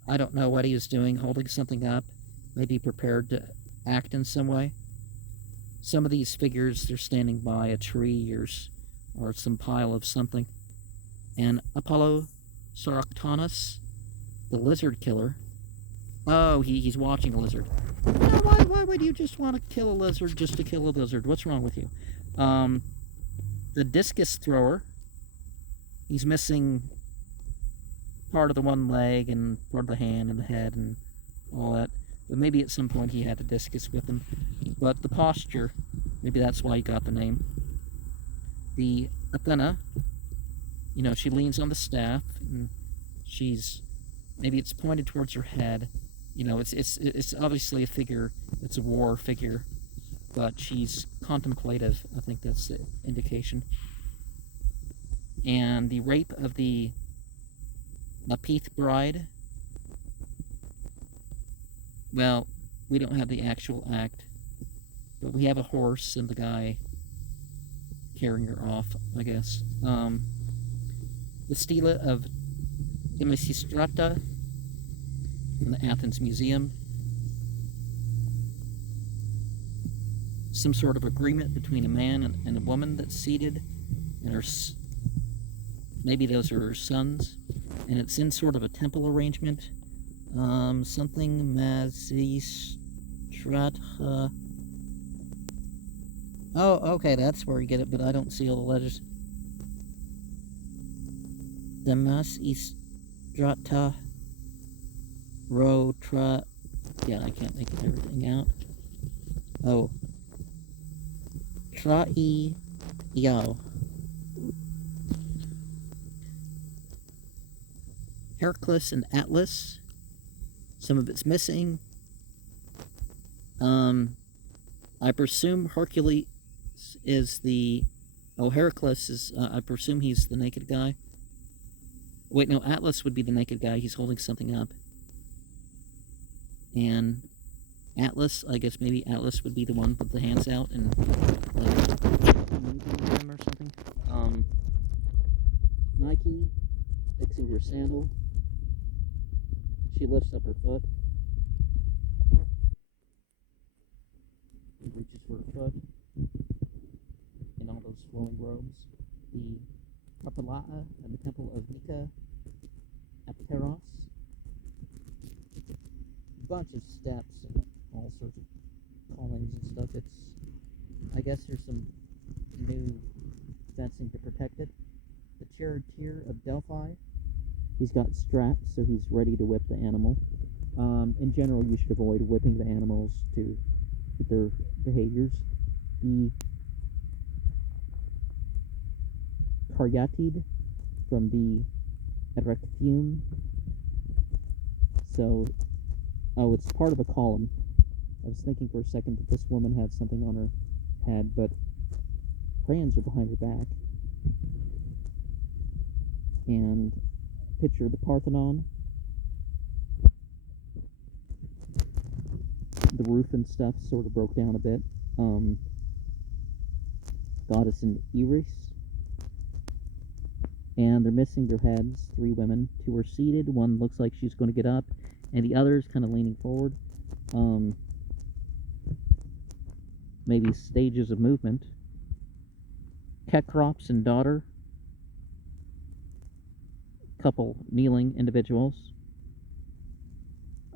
I don't know what he was doing, holding something up, maybe prepared to act in some way. Some of these figures, they're standing by a tree or some pile of something. And Apollo Soractonus, the lizard killer. Oh, he's watching a lizard. Why would you just want to kill a lizard just to kill a lizard? What's wrong with you? The discus thrower. He's missing part of the one leg and part of the hand and the head and all that. But maybe at some point he had a discus with him. But the posture, maybe that's why he got the name. The Athena, she leans on the staff, and maybe it's pointed towards her head. It's obviously a figure. It's a war figure, but she's contemplative. I think that's the indication. And the rape of the Lapith bride. Well, we don't have the actual act, but we have a horse and the guy carrying her off, I guess. The stela of Themisistrata in the Athens Museum. Some sort of agreement between a man and a woman that's seated, and maybe those are her sons, and it's in sort of a temple arrangement. Something Masistrata. Oh, okay, that's where you get it, but I don't see all the letters. Masistrata Rotra. Yeah, I can't make everything out. Oh. Trai Yao. Heracles and Atlas. Some of it's missing. I presume Hercules is the... Oh, Heracles is... I presume he's the naked guy. Wait, no, Atlas would be the naked guy. He's holding something up. And Atlas, I guess maybe Atlas would be the one with the hands out and moving them or something. Nike fixing her sandal. She lifts up her foot. He reaches for her foot in all those flowing robes. The Kapalaa and the temple of Nika Apteros. A bunch of steps and all sorts of callings and stuff. I guess there's some new fencing to protect it. The charioteer of Delphi. He's got straps, so he's ready to whip the animal. In general, you should avoid whipping the animals to their behaviors. The Caryatid from the Erectium. So, it's part of a column. I was thinking for a second that this woman had something on her head, but her hands are behind her back. And picture of the Parthenon. the roof and stuff sort of broke down a bit. Goddess and Eris, and they're missing their heads. 3 women. 2 are seated. One looks like she's going to get up, and the other is kind of leaning forward. Maybe stages of movement. Kekrops and daughter. Couple kneeling individuals.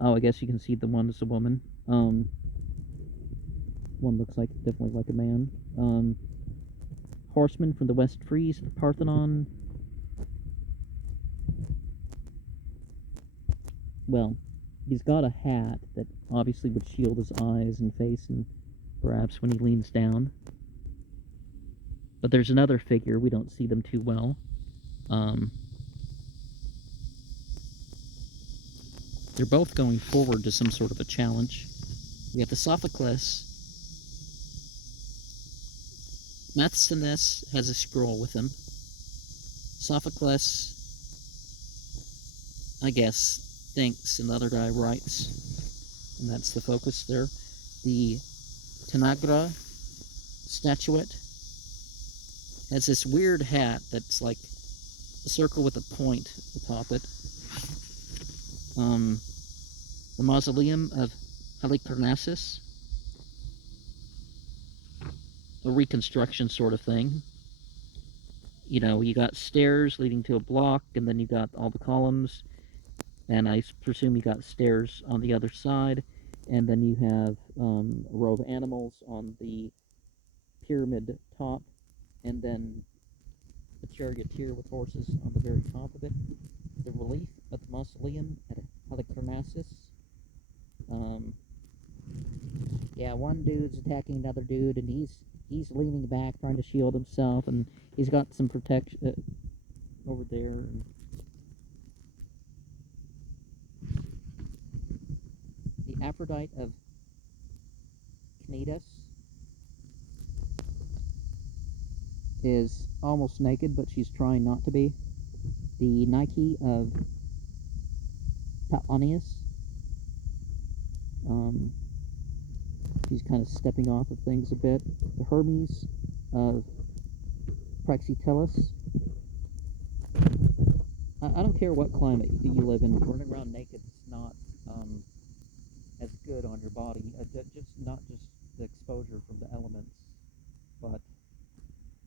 Oh, I guess you can see the one is a woman. One looks like definitely like a man. Horseman from the West Frieze, the Parthenon. Well, he's got a hat that obviously would shield his eyes and face, and perhaps when he leans down. But there's another figure, we don't see them too well. They're both going forward to some sort of a challenge. We have the Sophocles. Mathesonus has a scroll with him. Sophocles, I guess, thinks, and the other guy writes. And that's the focus there. The Tanagra statuette has this weird hat that's like a circle with a point atop it. The mausoleum of Halicarnassus, a reconstruction sort of thing. You know, you got stairs leading to a block, and then you got all the columns, and I presume you got stairs on the other side, and then you have a row of animals on the pyramid top, and then a charioteer with horses on the very top of it. The relief of the mausoleum at Halicarnassus. Yeah, one dude's attacking another dude, and he's leaning back, trying to shield himself, and he's got some protection over there. The Aphrodite of Cnidus is almost naked, but she's trying not to be. The Nike of Paonius. She's kind of stepping off of things a bit. The Hermes of Praxiteles. I don't care what climate you live in. Running around naked is not as good on your body. Just not just the exposure from the elements, but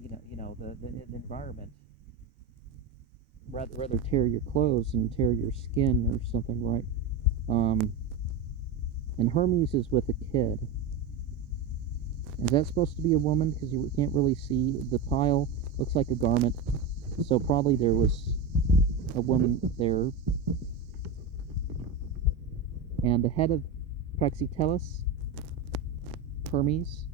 the environment. Rather tear your clothes and tear your skin or something, right? And Hermes is with a kid. Is that supposed to be a woman? Because you can't really see. The pile looks like a garment, so probably there was a woman there. And the head of Praxiteles, Hermes,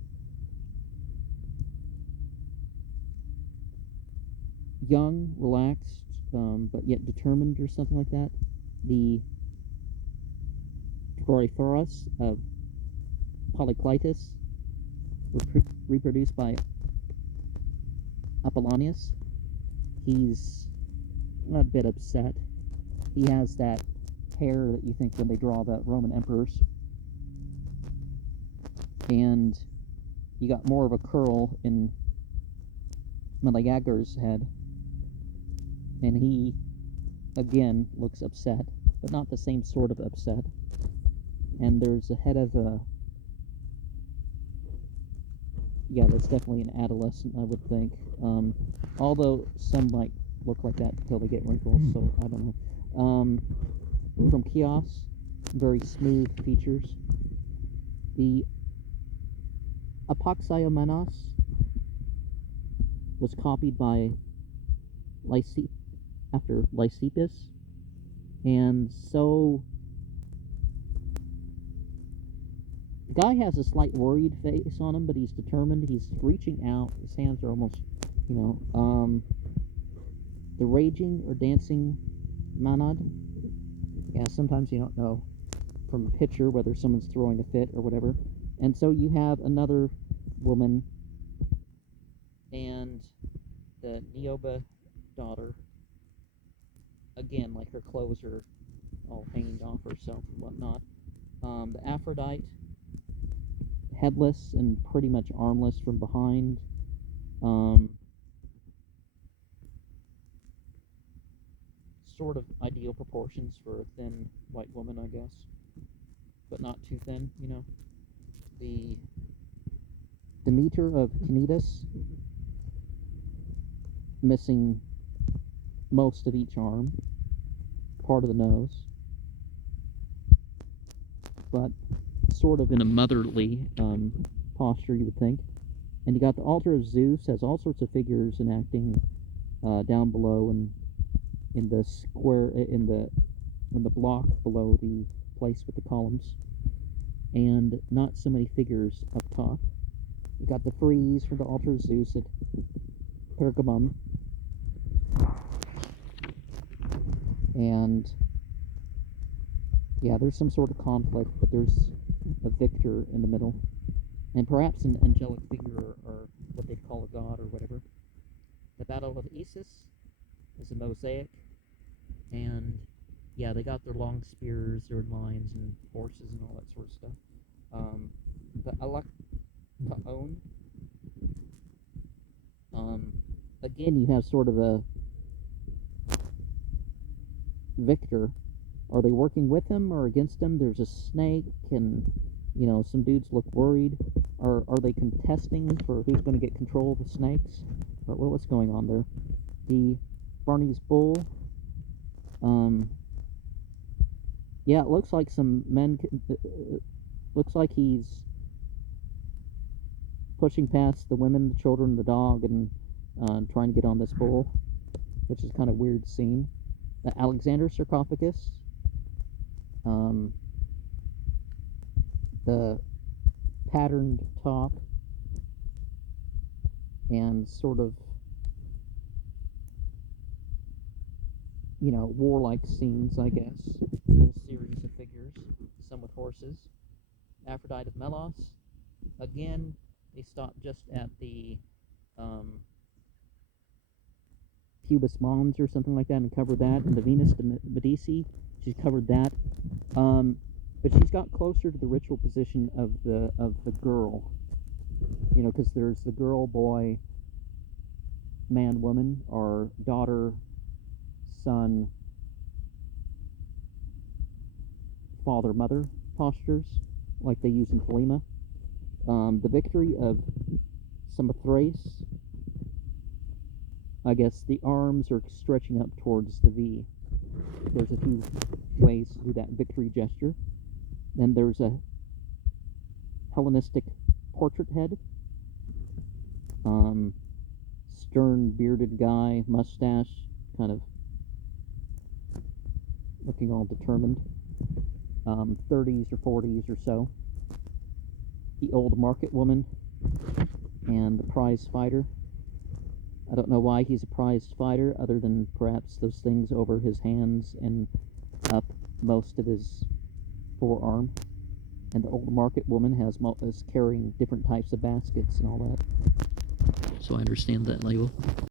young, relaxed, but yet determined, or something like that. The Doryphoros of Polyclitus, reproduced by Apollonius. He's a bit upset. He has that hair that you think when they draw the Roman emperors. And you got more of a curl in Meleager's head. And he, again, looks upset, but not the same sort of upset. And there's a head of a... Yeah, that's definitely an adolescent, I would think. Although some might look like that until they get wrinkles, so I don't know. From Chios, very smooth features. The Apoxiomenos was copied by after Lysippus, and so the guy has a slight worried face on him, but he's determined. He's reaching out. His hands are almost, the raging or dancing monad. Yeah, sometimes you don't know from a picture whether someone's throwing a fit or whatever. And so you have another woman and the Niobe daughter. Again, her clothes are all hanging off herself and whatnot. The Aphrodite headless and pretty much armless from behind. Sort of ideal proportions for a thin white woman, I guess, but not too thin, you know. The Demeter of Canidas, missing most of each arm, part of the nose, but sort of in a motherly posture, you would think. And you got the altar of Zeus, has all sorts of figures enacting down below and in the square, in the block below the place with the columns, and not so many figures up top. You got the frieze for the altar of Zeus at Periclean, and yeah, there's some sort of conflict, but there's a victor in the middle, and perhaps an angelic figure, or what they'd call a god or whatever. The Battle of Issus is a mosaic, and yeah, they got their long spears, their lines, and horses, and all that sort of stuff. The Electaon, again, you have sort of a victor. Are they working with him or against him? There's a snake, and you know, some dudes look worried. Are they contesting for who's going to get control of the snakes? Or what's going on there? The Barney's bull. Yeah, it looks like some men. Looks like he's pushing past the women, the children, the dog, and trying to get on this bull, which is kind of weird scene. The Alexander sarcophagus. The patterned top, and sort of, you know, warlike scenes, I guess. A whole series of figures, some with horses. Aphrodite of Melos. Again, they stopped just at the Pubis Mons or something like that and covered that. And the Venus de Medici, she's covered that. But she's got closer to the ritual position of the girl, you know, because there's the girl, boy, man, woman, or daughter, son, father, mother postures, like they use in Thelema. The victory of Samothrace, I guess the arms are stretching up towards the V. There's a few ways to do that victory gesture. Then there's a Hellenistic portrait head. Stern, bearded guy, mustache, kind of looking all determined. 30s or 40s or so. The old market woman and the prize fighter. I don't know why he's a prized fighter, other than perhaps those things over his hands and up most of his forearm. And the old market woman is carrying different types of baskets and all that. So I understand that label.